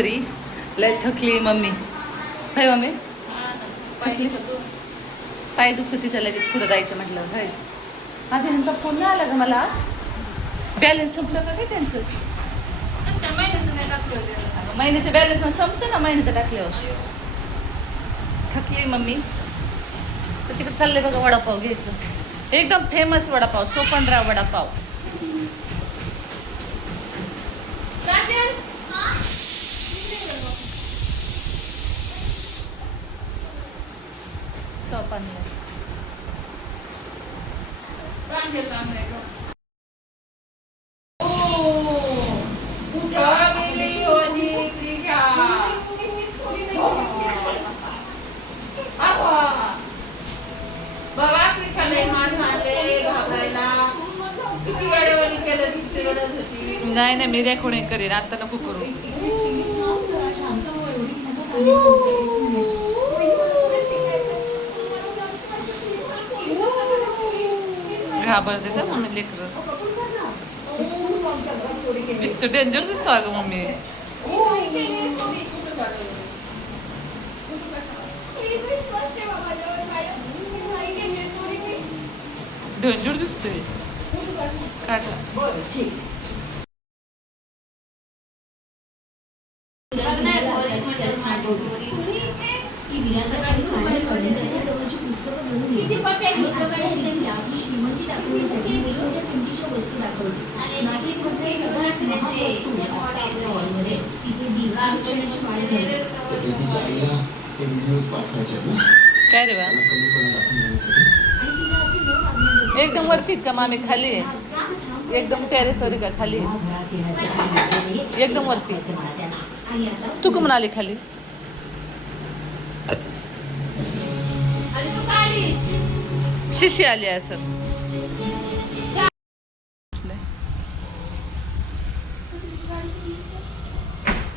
तरी लय थकली मम्मी. हाय मम्मी थकली. पाय दुखतो तिच्या लगेच पुढं जायचं म्हटलं. हाय आधी नंतर फोन नाही आला का मला आज. बॅलन्स संपलं का काय त्यांचं. महिन्याचं बॅलन्स संपतं ना महिन्याचं टाकल्यावर. थकली मम्मी तर तिकडे चाललंय बघा वडापाव घ्यायचं. एकदम फेमस वडापाव सोपनराव वडापाव. नाही नाही मी रेकॉर्डिंग करेन आता नको करू. घाबरते का मम्मी लेकर. दिसतं डेंजर दिसतो अगं मम्मी. डेंजर दिसते. काढला काय रे बा. एकदम वरतीत का मामी खाली आहे. एकदम टेरेसवर का खाली आहे. एकदम वरती. तू का म्हणाली खाली. शिशी आली असं.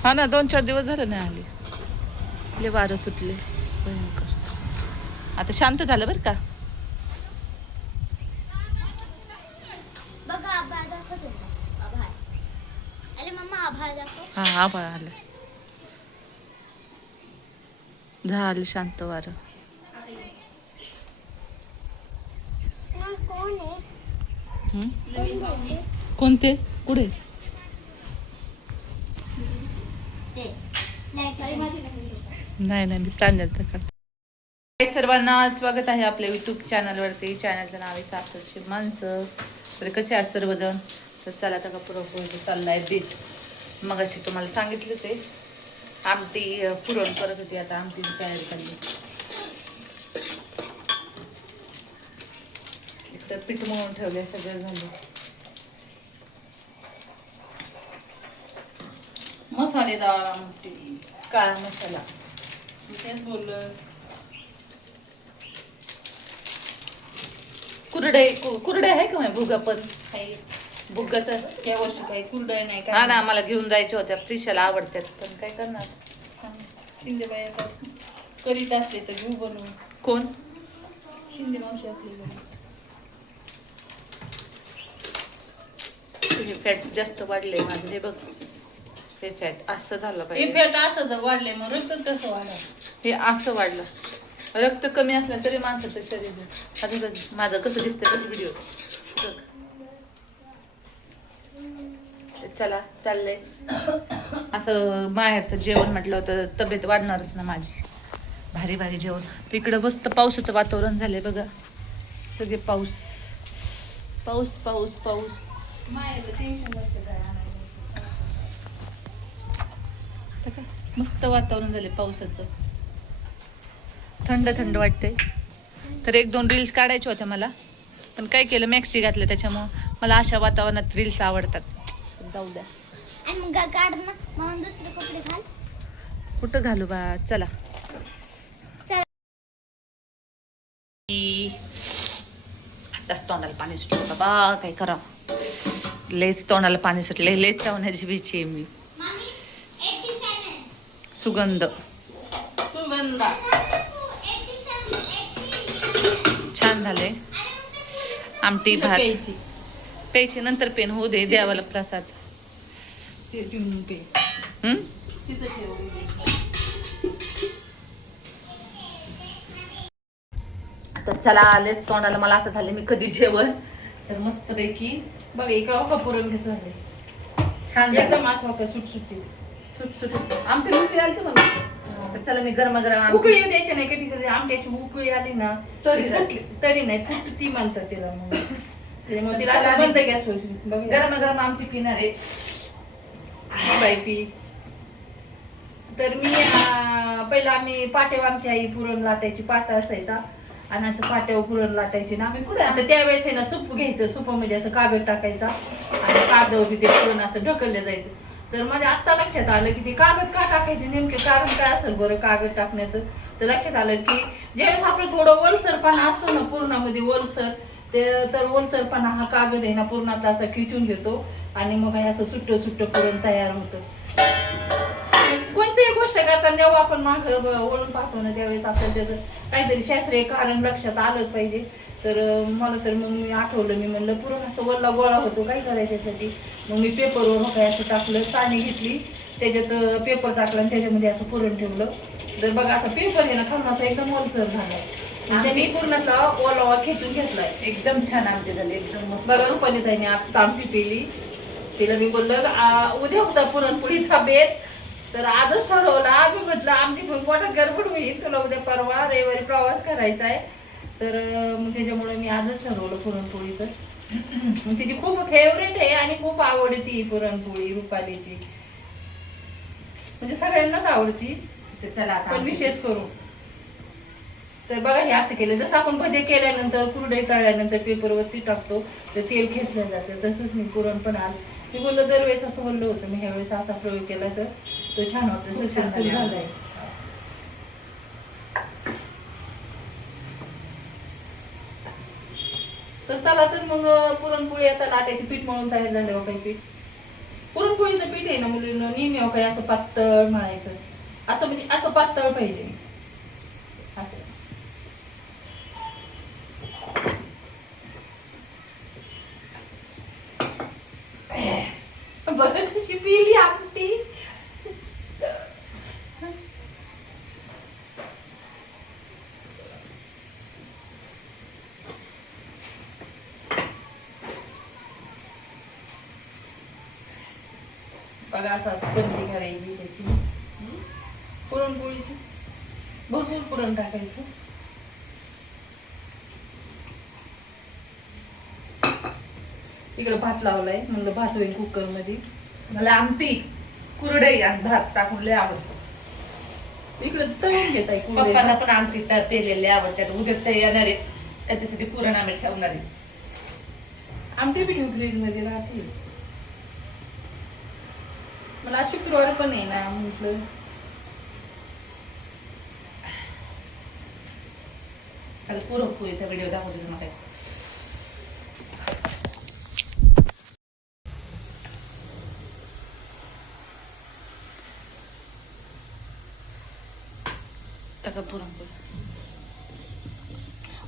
हा ना 2-4 दिवस झाले नाही आली. लय वारं सुटले भयंकर. आता शांत झालं बरं का. हा आभाळ आलं. झालं शांत वारं. कोणते कुठे. नाही नाही मी प्रांजलता करते. सर्वांना स्वागत आहे आपल्या युट्यूब चॅनलवरती. चॅनलचं नाव आहे सासरची माणसं. तर कसे आज सर्वजण. तर चला आता का पुरण चाललाय बीट. मग अशी तुम्हाला सांगितलं ते आमटी पुरण करत होती. आता आमटीची तयारी करली. तर पीठ मळून ठेवले सगळं झालं. मसालेदार आमटी काळा मसाला. तेच बोललं. कुरडे आहे का भुगा पण भुगा तर या वर्षी काही कुरडे नाही. हा ना मला घेऊन जायच्या होत्या. प्रिशाला आवडतात पण काय करणार. शिंदेबाई करीत असले तर घेऊ बनवून. कोण शिंदे मावशी असली. तुझे फॅट जास्त वाढले माझं. हे बघ हे फॅट असं झालं पाहिजे. हे फॅट असं जर वाढले मग रक्त कसं वाढलं. हे असं वाढलं. रक्त कमी असलं तरी माणसाचं शरीर. आता माझं कसं दिसतंय कसं व्हिडिओ. चला चाललंय असं. माहेरचं जेवण म्हटलं होतं तब्येत वाढणारच ना माझी. भारी भारी जेवण. तिकडं मस्त पावसाचं वातावरण झालंय बघा. सगळे पाऊस पाऊस पाऊस पाऊस. मस्त वातावरण झाले पावसाचं. थंड थंड वाटतंय. तर 1-2 रील्स काढायच्या होत्या मला पण काय केलं मॅक्सी घातलं त्याच्यामुळं मला अशा वातावरणात रील्स आवडतात. जाऊ द्या. कुठं घालू बा. चला आताच तोंडाला पाणी सुटलं बाबा. काय करावं. लयच तोंडाला पाणी सुटले. लयच चावण्याची भीती आहे मी. सुगंध छान झाले. आमटी भात प्यायची नंतर पेन होऊ दे. देवाला प्रसाद. तर चला आलेच तोंडाला मला आता झाले मी कधी जेवण तर मस्त पैकी बघा एका पुरण कसं झाले छान एकदम असं वाटतं सुटसुटीत आमटी उकळी आली तर मला तर चला मी गरमागरम उकळी द्यायची नाही कधी कधी आमट्याची उकळी आली ना तरी नाही फुट ती म्हणतात तिला मग त्याच्यामुळे तिला बंद गॅस होईल गरमागरम आमटी पिणार आहे बाई पी तर मी पहिला आम्ही पाट्यावर आमची आई पुरण लाटायची पाटा असायचा आणि असं पाट्यावर पुरण लाटायची ना आम्ही पुढे आता त्यावेळेस आहे ना सूप घ्यायचं सुपामध्ये असं कागद टाकायचा आणि कागदावरती ते पुरण असं ढकललं जायचं तर माझ्या आत्ता लक्षात आलं की ते कागद का टाकायचे नेमके कारण काय असेल बरं कागद टाकण्याचं तर लक्षात आलं की ज्यावेळेस आपलं थोडं ओलसरपणा असतो ना पुरणामध्ये ओलसर ते तर ओलसरपणा हा कागद आहे ना पुरणातला असा खिचून घेतो आणि मग असं सुट्ट पुरण तयार होतं कोणतीही गोष्ट करताना जेव्हा आपण मागं वळून पाहतो ना त्यावेळेस आपल्याला त्याचं काहीतरी शास्त्रीय कारण लक्षात आलंच पाहिजे तर मला तर मग मी आठवलं मी म्हणलं पुरण असं वल्ला गोळा होतो काय करायचं त्यासाठी मग मी पेपरवर काय असं टाकलं चाळणी घेतली त्याच्यात पेपर टाकला आणि त्याच्यामध्ये असं पुरण ठेवलं तर बघा असं पेपर आहे ना खाऊन असं एकदम ओलसर झालाय त्यांनी पुरणातला ओलावा खेचून घेतलाय एकदम छान आमटी झाली एकदम मस्त बघा रुपाली ताईने आता आमटी पिली तिला मी बोललं उद्या होता पुरणपोळीचा बेत तर आजच ठरवला मी म्हटलं आमची पण मोठा गडबड होईल तुला उद्या परवा रविवारी प्रवास करायचा आहे तर मग त्याच्यामुळे मी आजच ठरवलं पुरणपोळीचं मग तिची खूप फेवरेट आहे आणि खूप आवडते ही पुरणपोळी रुपालीची म्हणजे सगळ्यांनाच आवडती चला पण विशेष करू तर बघा हे असं केलं जसं आपण भजे केल्यानंतर कुरडे तळल्यानंतर पेपरवरती टाकतो तर तेल खेचलं जातं तसंच मी पुरण पण आज मी बोललो दरवेळेस असं बोललो होतं मी ह्यावेळेस असा प्रयोग केला तर तो छान वाटतं सक्सेसफुल झालाय तर चला तर मग पुरणपोळी आता लाटायची पीठ म्हणून तयार झालं काही पीठ पुरणपोळीचं पीठ आहे ना मुलींना नेहमी काही असं पातळ म्हणायचं असं म्हणजे असं पातळ पाहिजे असं बघा कशी पिली आमटी बघा असं बंदी करायची त्याची पुरणपोळीची भरपूर पुरण टाकायचं इकडे भात लावलाय म्हणलं भात होईल कुकर मध्ये मला आमटी कुरडई भात टाकून लय आवडतं इकडे तळून घेत आहे पप्पांना पण आमटी तेलेले आवडतात उद्या ते येणार आहे त्याच्यासाठी पुरण आम्ही ठेवणार आहे आमटी बी फ्रीज मध्ये राहते मला शुक्रवार पण आहे ना म्हटलं काल पुरणपोळीचा व्हिडिओ दाखवतो मला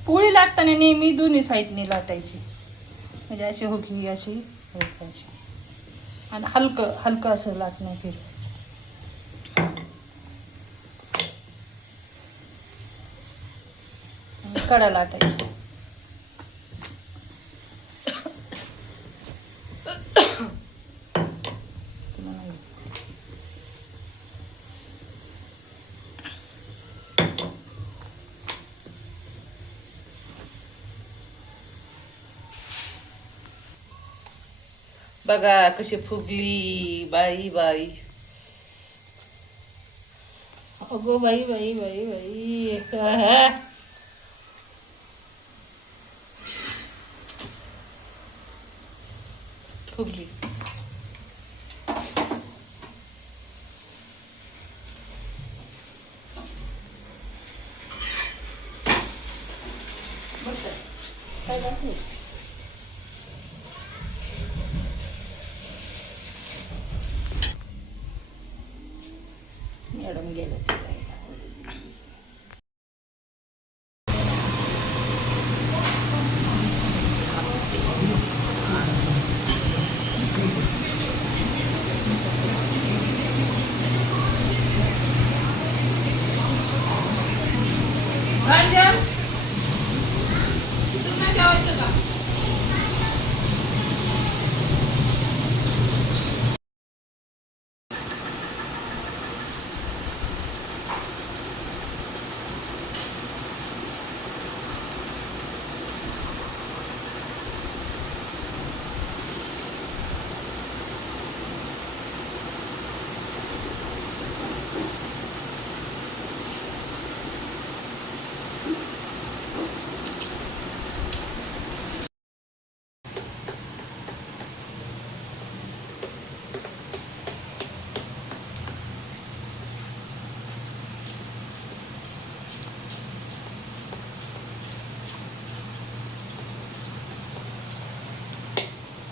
पोळी लाटताना नेहमी दोन्ही साईडने लाटायची म्हणजे अशी होगी अशी अशी आणि हलकं हलकं असं लाटणं ते कडा लाटायची बघा कशी फुगली बाई बाई अगो बाई बाई बाई बाई फुगली काय दाखवू मॅडम गेलं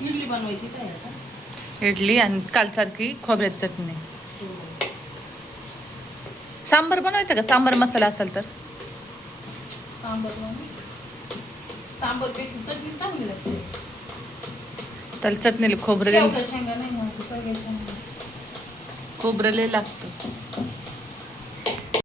इडली बनवायची काय आता? इडली आणि कालसारखी खोबऱ्याची चटणी. सांबर बनवायचं का? सांबर मसाला असेल तर सांबर पेक्षा चटणी चांगली लागते. त्याला चटणीला शेवगा शेंगा नाही ना, शेवगा शेंगा. खोबरं लय लागतं.